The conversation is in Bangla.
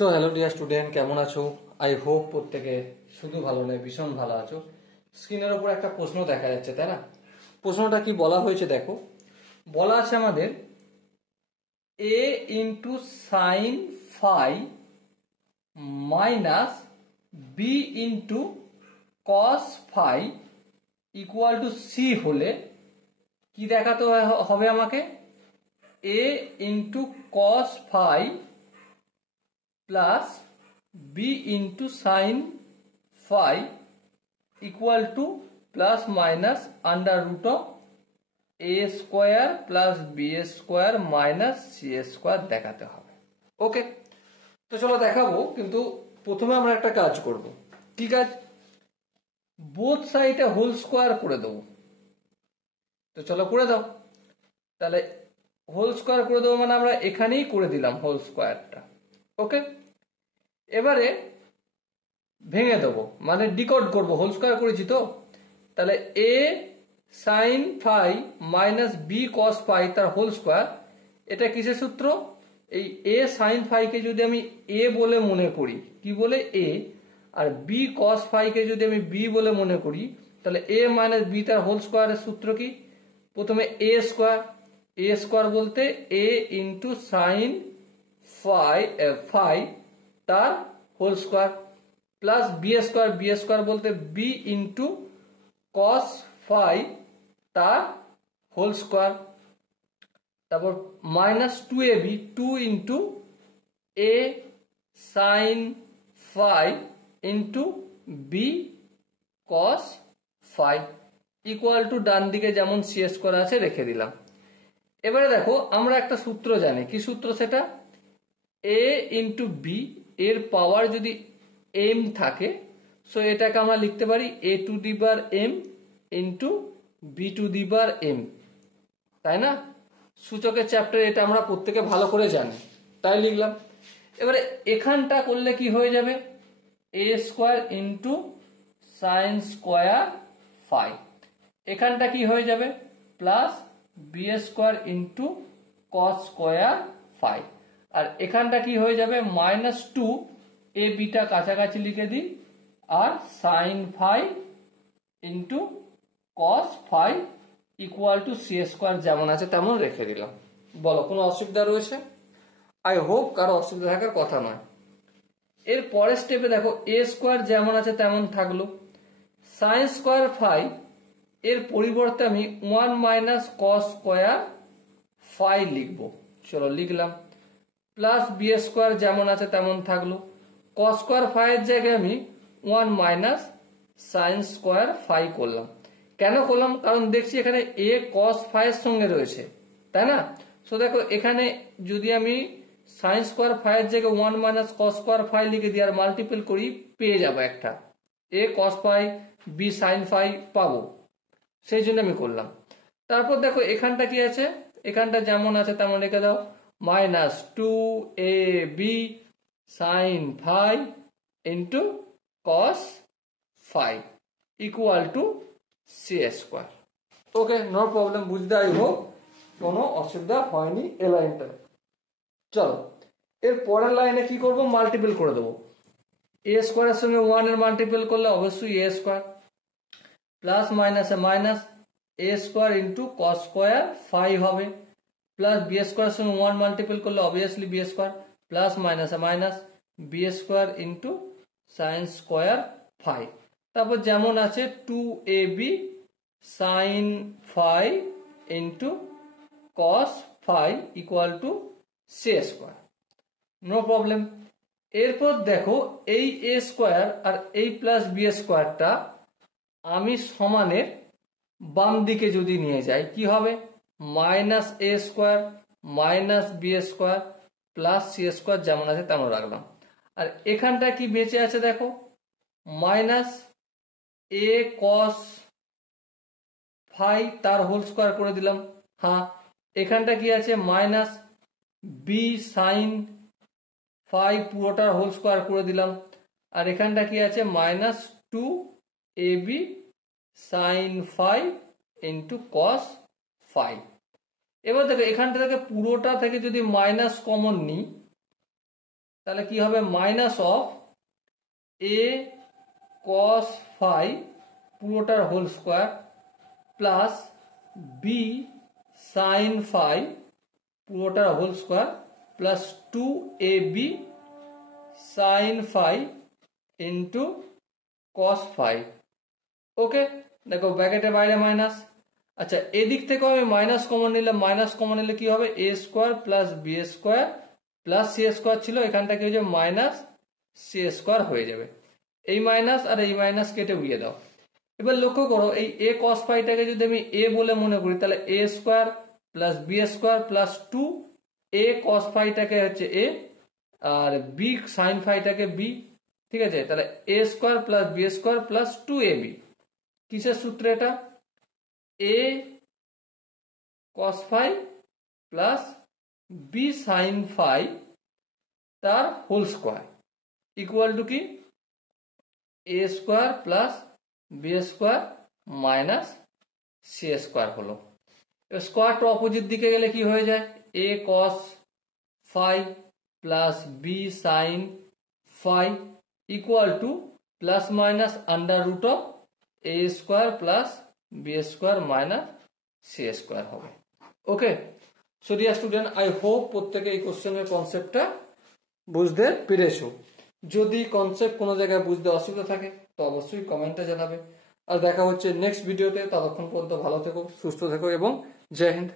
সো হ্যালো ডিয়ার স্টুডেন্ট, কেমন আছো? আই হোপ প্রত্যেকে শুধু ভালো নয়, ভীষণ ভালো আছো। স্ক্রিনের উপর একটা প্রশ্ন দেখা যাচ্ছে, তাই না? প্রশ্নটা কি বলা হয়েছে দেখো। বলা আছে আমাদের a into sine phi minus B into cos phi equal to C হলে কি দেখাতে হবে আমাকে? a into cos phi plus B into sine phi equal to plus minus under root of A square plus B square minus C square দেখাতে হবে। ওকে, তো চলো দেখাবো, কিন্তু প্রথমে আমরা একটা কাজ করব। কি কাজ? বোথ সাইডে হোল স্কোয়ার করে দেবো। তো চলো করে দাও। তাহলে হোল স্কোয়ার করে দেবো মানে আমরা এখানেই করে দিলাম হোল স্কোয়ারটা। ওকে, এবারে ভেঙে দেবো, মানে ডিকোড করবো। হোল স্কোয়ার করেছি তো, তাহলে a sine phi minus b cos phi তার হোল স্কোয়ার। এটা কিসের সূত্র? এই এ সাইন ফাইকে যদি আমি এ বলে মনে করি, কি বলে? এ। আর বি কস ফাইকে যদি আমি বি বলে মনে করি, তাহলে এ মাইনাস বি তার হোল স্কোয়ারের সূত্র কি? প্রথমে এ স্কোয়ার। এ স্কোয়ার বলতে এ ইন্টু সাইন ফাই তার whole square plus B square. B square বলতে বি ইন্টু কস ফাই তার হোল স্কোয়ার। তারপর minus two A b, two into a sine phi into b cos phi equal to ডান দিকে যেমন সি স্কোয়ার আছে রেখে দিলাম। এবারে দেখো, আমরা একটা সূত্র জানি। কি সূত্র সেটা? এ ইন্টু বি এর পাওয়ার যদি এম থাকে, সো এটাকে আমরা লিখতে পারি a to the power m into b to the power m, তাই না? সূচকের চ্যাপ্টার এটা আমরা প্রত্যেকে ভালো করে জানি, তাই লিখলাম। এবারে এখানটা করলে কি হয়ে যাবে? A square into sine square phi. এখানটা কি হয়ে যাবে? Plus B square into cos square phi. আর এখানটা কি হয়ে যাবে? মাইনাস টু এ বিটা কাছাকাছি লিখে দিই, আর sine phi into cos phi equal to C square যেমন আছে তেমন রেখে দিলাম। বলো, কোনো অসুবিধা রয়েছে? আই হোপ কারো অসুবিধা থাকার কথা নয়। এর পরের স্টেপে দেখো, এ স্কোয়ার যেমন আছে তেমন থাকলো। সাইন স্কোয়ার ফাই এর পরিবর্তে আমি one minus cos square phi লিখবো। চলো লিখলাম। প্লাস বি স্কোয়ার যেমন আছে তেমন থাকলো। কস স্কোয়ার ফাই এর জায়গায় আমি one minus sine square phi করলাম। কেন করলাম? কারণ দেখছি এখানে এ কস ফাই এর সঙ্গে রয়েছে, তাই না? সো দেখো, এখানে যদি আমি সাইন স্কোয়ার ফাই এর জায়গায় one minus cos square phi লিখে দিই আর মাল্টিপল করি, পেয়ে যাবো একটা a cos phi b sine phi পাবো। সেই জন্য আমি করলাম। তারপর দেখো এখানটা কি আছে? এখানটা যেমন আছে তেমন রেখে দাও। Minus two A B sine phi into cos phi equal to C square. Okay, no problem, বুঝতে আই হোক কোনো অসুবিধা হয়নি এ লাইনটা। চলো এর পরের লাইনে কি করব? মাল্টিপল করে দেবো। এ স্কোয়ারের সঙ্গে ওয়ান এর মাল্টিপল করলে অবশ্যই এ স্কোয়ার, প্লাস মাইনাসে minus a square into cos square phi হবে, প্লাস বি স্কোয়ারের সঙ্গে ওয়ান মাল্টিপল করলে অবভিয়াসলি বি স্কোয়ার, প্লাস মাইনাসে minus b square into sine square phi. তারপর যেমন আছে two A B sine phi into cos phi equal to C square. No problem. এরপর দেখো, এই এ স্কোয়ার আর এই প্লাস বি স্কোয়ারটা আমি সমানের বাম দিকে যদি নিয়ে যাই, কি হবে? Minus a square minus b square plus c square যেমন আছে তেমন রাখলাম। আর এখানটা কি বেঁচে আছে দেখো? মাইনাস এ কস ফাই তার হোল স্কোয়ার করে দিলাম। হ্যাঁ, এখানটা কি আছে? মাইনাস বি সাইন ফাই পুরোটার হোল স্কোয়ার করে দিলাম। আর এখানটা কি আছে? Minus two A B sine phi into cos phi. এবার দেখো, এখানটা থেকে পুরোটা থেকে যদি মাইনাস কমন নিই, তাহলে কি হবে minus of a cos phi পুরোটার whole square plus b sine phi পুরোটার whole square plus 2ab sine phi into cos phi. Okay, দেখো ব্র্যাকেটের বাইরে মাইনাস। আচ্ছা, এদিক থেকে আমি মাইনাস কমন নিলে কি হবে a square plus B square plus c square ছিল, এখানটা কি হয়ে যাবে মাইনাস সি স্কোয়ার হয়ে যাবে। এই মাইনাস আর এই মাইনাস কেটে উড়িয়ে দাও। এবার লক্ষ্য করো এই এ কস ফাইটাকে যদি আমি এ বলে মনে করি তাহলে a square plus B square plus 2 a cos ফাইটাকে হচ্ছে এ আর বি সাইন ফাইটাকে বি। ঠিক আছে, তাহলে a square plus B square plus 2ab কিসের সূত্রে এটা a cos phi plus b sine phi তার হোল স্কোয়ার ইকুয়াল টু কি a square plus B square minus C square হলো। স্কোয়ারটা অপোজিট দিকে গেলে কি হয়ে যায় a cos phi plus b sine phi equal to plus minus under root of A square plus B square minus C square হবে। Okay, so dear student, I hope প্রত্যেকে এই কোশ্চেনের কনসেপ্টটা বুঝতে পেরেছো। যদি কনসেপ্ট কোনো জায়গায় বুঝতে অসুবিধা থাকে তো অবশ্যই কমেন্টে জানাবে। আর দেখা হচ্ছে নেক্সট ভিডিওতে, ততক্ষণ পর্যন্ত ভালো থেকো, সুস্থ থেকো এবং জয় হিন্দ।